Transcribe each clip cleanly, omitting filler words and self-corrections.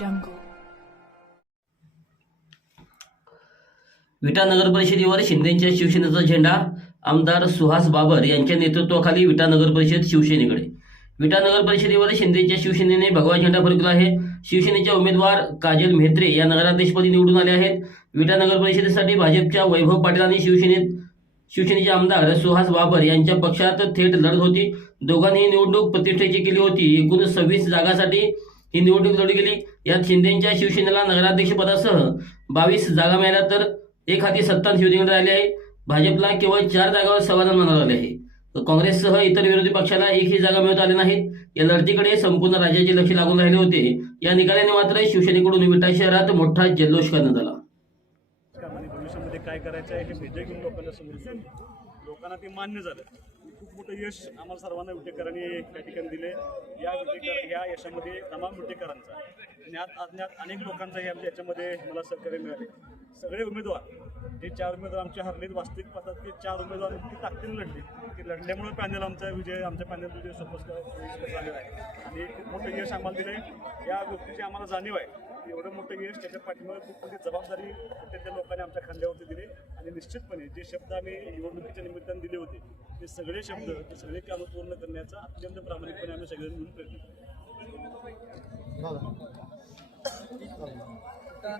jungle. विटा नगर परिषदेवर शिंदेच्या शिवसेनेचा झेंडा. आमदार सुहास बाबर यांच्या नेतृत्वाखाली विटा नगर परिषद शिवसेनेकडे. विटा नगर परिषदेवर शिंदेच्या शिवसेनेने भगवा झेंडा फडकला आहे. शिवसेनेच्या उमेदवार काजल म्हेत्रे या नगराध्यक्षपदी निवडून आले आहेत. विटा नगर परिषदेसाठी भाजपच्या वैभव पाटील आणि शिवसेनेचे आमदार सुहास बाबर यांच्या पक्षात थेट लढत होती. दोघांनी ही निवडणूक प्रतिष्ठेची केली होती. एकूण 26 जागांसाठी ही निवडणूक लढली गेली. यात शिंदेच्या शिवसेनेला नगराध्यक्षपदासह 22 जागा मिळाल्या, तर एक हाती सत्ता शिवसेनेकडे आली आहे. भाजपला केवळ 4 जागांवर समाधान मानण्यात आले आहे. काँग्रेससह इतर विरोधी पक्षाला एकही जागा मिळवता आली नाहीत. या लढतीकडे संपूर्ण राज्याचे लक्ष लागून राहिले होते. या निकालाने मात्र शिवसेनेकडून विटा शहरात मोठा जल्लोष करण्यात आला. भविष्यामध्ये काय करायचं आहे हे विजय घेऊन लोकांना समोर लोकांना ते मान्य झालं. खूप मोठं यश आम्हाला सर्वांना विटेकरांनी त्या ठिकाणी दिले. या यशामध्ये तमाम विटेकरांचा ज्ञात अनेक लोकांचा याच्यामध्ये मला सहकार्य मिळाले. सगळे उमेदवार जे 4 उमेदवार आमचे हरलेत, वास्तविक पाहतात की 4 उमेदवार इतकी ताकदीने लढले की लढल्यामुळे पॅनल आमचा पॅनल विजय सोपस्कर झालेला आहे आणि खूप मोठं यश आम्हाला दिलं आहे. या गोष्टीची आम्हाला जाणीव आहे. एवढं मोठं यश त्याच्या पाठीमागे खूप मोठी जबाबदारी त्या लोकांनी आमच्या खांद्यावरती दिली आणि निश्चितपणे जे शब्द आम्ही निवडणुकीच्या निमित्ताने दिले होते ते सगळे शब्द ते सगळे कामं पूर्ण करण्याचा अत्यंत प्रामाणिकपणे आम्ही सगळे मिळून प्रयत्न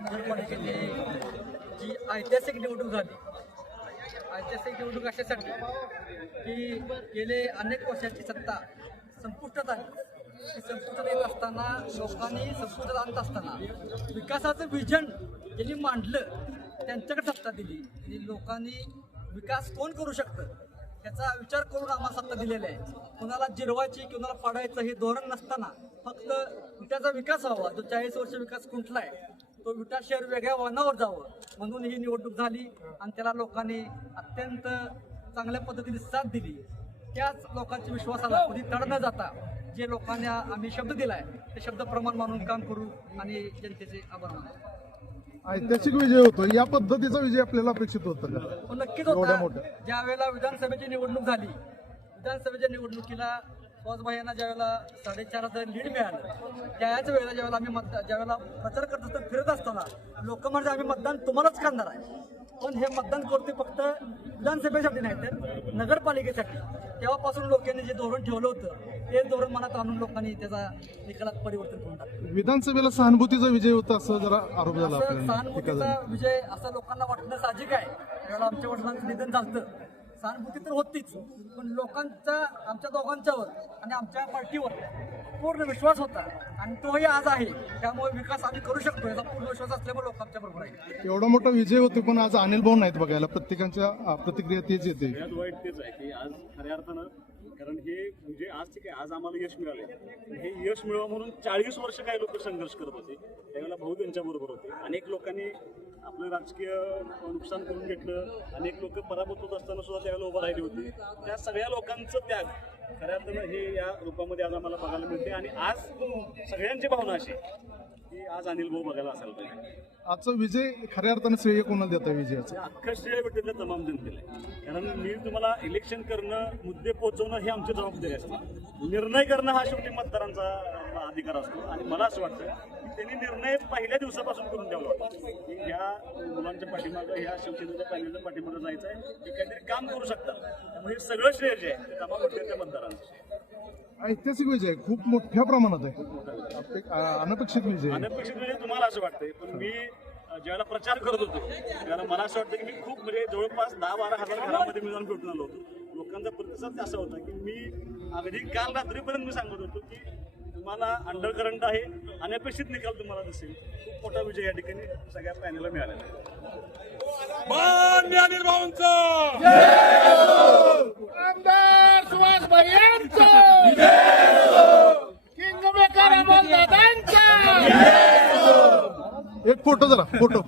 नगरपालिकेची जी ऐतिहासिक निवडणूक झाली, ऐतिहासिक निवडणूक अशासाठी की गेले अनेक वर्षाची सत्ता संपुष्टात आली. संपुष्टात येत असताना लोकांनी संपुष्टात आणत असताना विकासाचं विजन ज्यांनी मांडलं त्यांच्याकडे सत्ता दिली आणि लोकांनी विकास कोण करू शकतं याचा विचार करून आम्हाला सत्ता दिलेली आहे. कुणाला जिरवायची कुणाला पाडायचं हे धोरण नसताना फक्त विटाचा विकास व्हावा. जो 40 वर्ष विकास खुंटला आहे तो विटा शहर वेगळ्या वळणावर जावं म्हणून ही निवडणूक झाली आणि त्याला लोकांनी अत्यंत चांगल्या पद्धतीने साथ दिली. त्याच लोकांच्या विश्वासाला कधी तड न जाता जे लोकांना आम्ही शब्द दिलाय ते शब्द प्रमाण मानून काम करू आणि जनतेचे आभार मानू. ऐतिहासिक विजय होतो. या पद्धतीचा विजय आपल्याला अपेक्षित होतं का? नक्कीच होता. ज्या वेळेला विधानसभेची निवडणूक झाली, विधानसभेच्या निवडणुकीला सुहासभाईंना ज्यावेळेला 4,500 लीड मिळालं त्याच वेळेला ज्यावेळेला प्रचार करत असताना फिरत असताना लोक म्हणजे आम्ही मतदान तुम्हालाच करणार आहे. पण हे मतदान करते फक्त विधानसभेसाठी नाही तर नगरपालिकेसाठी. तेव्हापासून लोकांनी जे धोरण ठेवलं होतं ते धोरण मनात आणून लोकांनी त्याचा निकालात परिवर्तन करून टाकलं. विधानसभेला सहानुभूतीचा विजय होता असं जरा आरोप झाला. सहानुभूतीचा विजय असं लोकांना वाटणं साहजिक आहे. त्यावेळेला आमच्या वडिलांचं निधन झालं, सहानुभूती तर होतीच, पण लोकांचा आमच्या दोघांच्यावर आणि आमच्या पार्टीवर पूर्ण विश्वास होता आणि तोही आज आहे. त्यामुळे विकास आम्ही करू शकतो याचा पूर्ण विश्वास असल्यामुळे लोक आमच्या बरोबर आहे. एवढा मोठा विजय होतो पण आज अनिल भाऊ नाहीत बघायला. प्रत्येकांच्या प्रतिक्रिया तेच येते. सगळ्यात वाईट तेच आहे की आज खऱ्या अर्थानं कारण हे म्हणजे आज ठीक आहे आज आम्हाला यश मिळालं. हे यश मिळवा म्हणून 40 वर्ष काही लोक संघर्ष करत होते. त्यावेळेला भाऊ त्यांच्याबरोबर होते. अनेक लोकांनी आपलं राजकीय नुकसान करून घेतलं. अनेक लोक पराभूत होत असताना सुद्धा त्यावेळेला उभं राहिली होती. त्या सगळ्या लोकांचं त्याग खऱ्या अर्थानं हे या रूपामध्ये आज आम्हाला बघायला मिळते आणि आज सगळ्यांची भावना अशी की आज अनिल भाऊ बघायला असायला पाहिजे. आजचा विजय खऱ्या अर्थाने श्रेय कोणाला देता विजयाचं? अख्खं श्रेय भेटलं तमाम जनतेला. कारण मी तुम्हाला इलेक्शन करणं, मुद्दे पोहोचवणं ही आमची जबाबदारी असते. निर्णय करणं हा शेवटी मतदारांचा अधिकार असतो आणि मला असं वाटतं की त्यांनी निर्णय पहिल्या दिवसापासून करून ठेवला होता की ह्या मुलांच्या पाठीमागं ह्या शिवसेनेच्या पॅनलच्या पाठीमागं जायचं आहे, हे काहीतरी काम करू शकतात. त्यामुळे हे सगळं श्रेय जे आहे ते तमाम त्या मतदारांचं. ऐतिहासिक विजय खूप मोठ्या प्रमाणात आहे. अनपेक्षित विजय. अनपेक्षित म्हणजे तुम्हाला असं वाटतंय पण मी ज्यावेळेला प्रचार करत होतो त्यावेळेला मला असं वाटतं की मी खूप म्हणजे जवळपास 10-12 हजार घरामध्ये मी जाऊन भेटून आलो होतो. लोकांचा प्रतिसाद असा होता की मी अगदी काल रात्रीपर्यंत मी सांगत होतो की तुम्हाला अंडर करंट आहे, अनपेक्षित निकाल तुम्हाला दिसेल. खूप मोठा विजय या ठिकाणी सगळ्या पॅनलला मिळालेला आहे. आमदार सुहास भैयांचा किंगमेकर अमोल दादांचा. एक फोटो जरा फोटो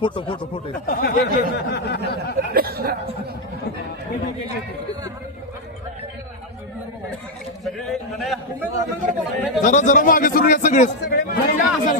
जरा मागे सुरू या सगळे.